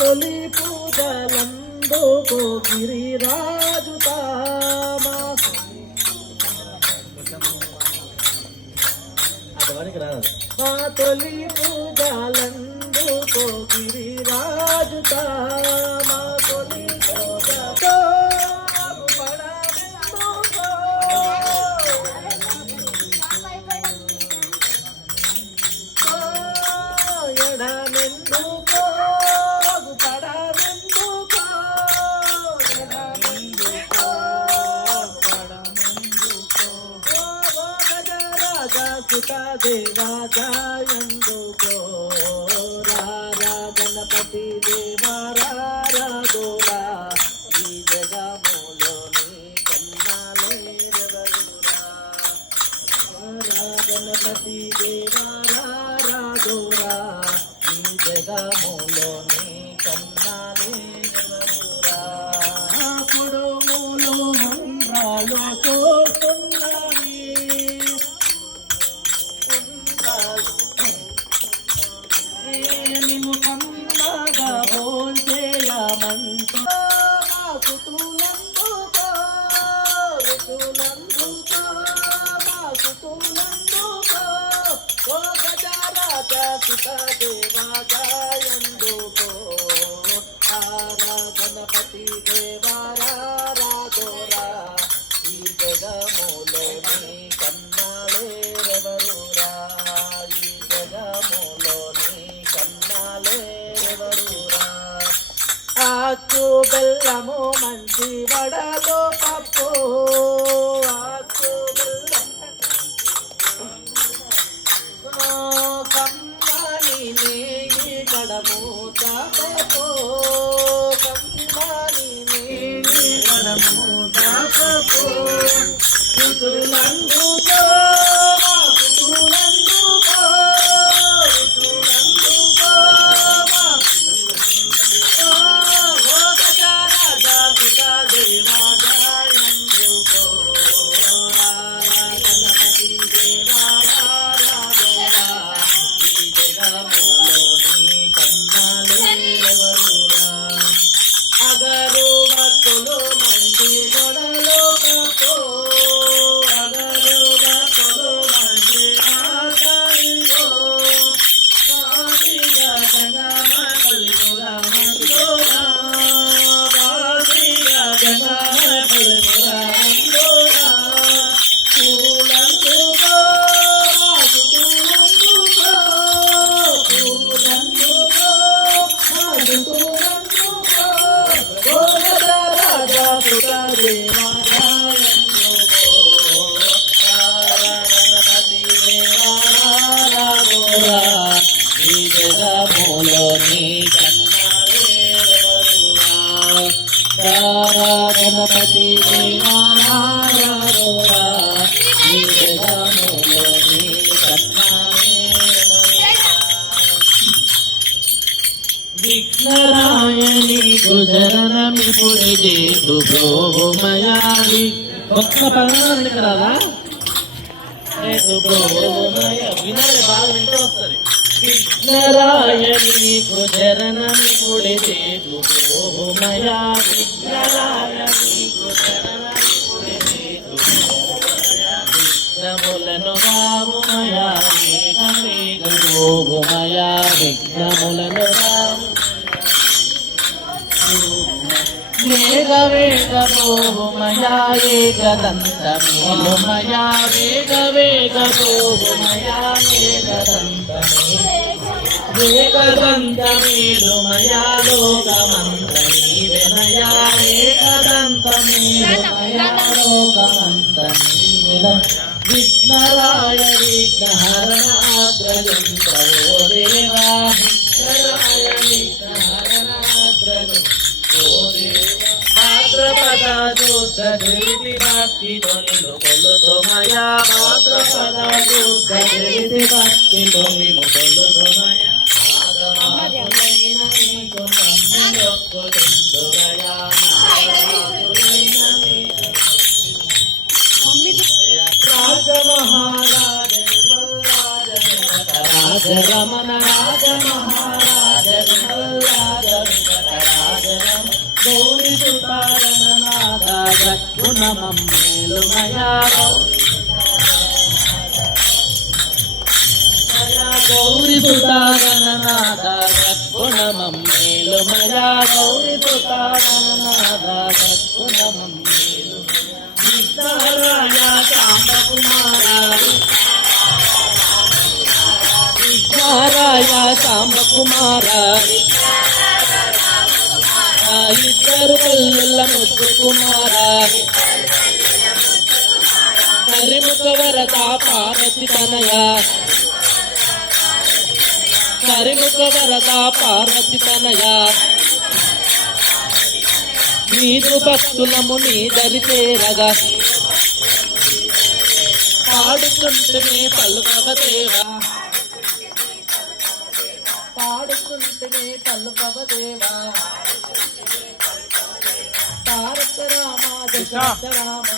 తొలి పూజలందుకో గిరిరాజు తామా మా తొలి పూజలందుకో గిరిరాజు తామా తొలి పూజతో ఎడమెందుకో పడమెందుకో ఎడమెందుకో పడమెందుకో గజరాజ సుత దేవాజయందుకో రారా గణపతి దేవా రారా దోరా ఈ జగములోని కన్నాలేరెవరురా రారా గణపతి దేవా రారా దోరా జగములోని కన్నాలేరెవరురా అప్పుడు మూలు మంత్రాలు చూస్తున్నాయి నిన్ను కమ్మగా భోంచేయమంటూ సుతులందుకో ఋతులందుకో సుతులందుకో ఓ గజరాజ సుత దేవాజయందుకో ఆరా గణపతి దేవారాధోరా ఈ జగములోని కన్నాలేరెవరురా ఈ జగములోని కన్నాలేరెవరురా ఆకు బెల్లము మంచి వడలో పప్పు ఆకు కమ్మని నేయి కడము దాపో కమ్మని నేయి కడము దాపో కుతులందుకో కుతులందుకో కుతులందుకో ఓ గజరాజ సుత దేవాజయందుకో గణపతి దేవా అగరు భక్తులు మంచి గొడలో కప్పో అగరు భక్తులు మంచి ఆకారిలో సారిగా జగమల్లురా మందురా వాసిగా జగమల్లురా మందురా పూలందుకో పూలందుకో పూలందుకో ఈ జగములోని కన్నాలేరెవరురా గణపతి దేవారాధోరా ఈ జగములోని కన్నాలేరెవరురా విఘ్నరాయని గుజరణమిపుడి చేతు బ్రోమయాలి ఒక్క పదం రాదా వినాలి బాగా వింటే వస్తుంది విఘ్నరాయని గుజరణమిపుడి చేతు బ్రోమయా విఘ్నరాయని గుజరణమిపుడి చేతు విఘ్నములను రావుమయా వేగ రోగుమయా విఘ్నములను రావు వేగ వేగ రోగుమయా ఏకదంతమేలుమయా వేగ వేగ రోగుమయా ఏకదంతమేలుమయా లోకమంతమీవెనయా ఏకదంతమేలుమయా లోకమంతమీవెన విఘ్నరాయ విఘ్నహరణ అగ్రజంత్రో దేవా విఘ్నరాయ విఘ్నహరణ అగ్రజంత్రో దేవా భాద్రపద శుద్ధ చరితి భక్తి తొలిలు కొలుతుమయా భాద్రపద శుద్ధ చరితి భక్తి తొలిలు కొలుతుమయా ఆగమాసులైన నీకు నమ్మి మొక్కుతుందుగయా నాగమాసులైన నీకు రాజమహారాజ రాజరమణ రాజమహారాజ గౌరీ సుతాగణనాథ గుణమమ్మేలుమయా గౌరీ సుతాగణనాథ గుణమమ్మేలుమయా గౌరీ సుతాగణనాథ గుణమమ్మేలు విఘ్నరాయ సాంబ కుమార విఘ్నరాయ సాంబ కుమార ఇద్దరు కల్లుల ముద్దు కుమార కరిముఖ వరద పార్వతి తనయ కరిముఖ వరద పార్వతి తనయ నీదు భక్తులము నీ దరి చేరగా పాడుతుంటేనే పలుకవదేవా పాడుతుంటేనే పలుకవదేవా తారక రామ దశరథ రామ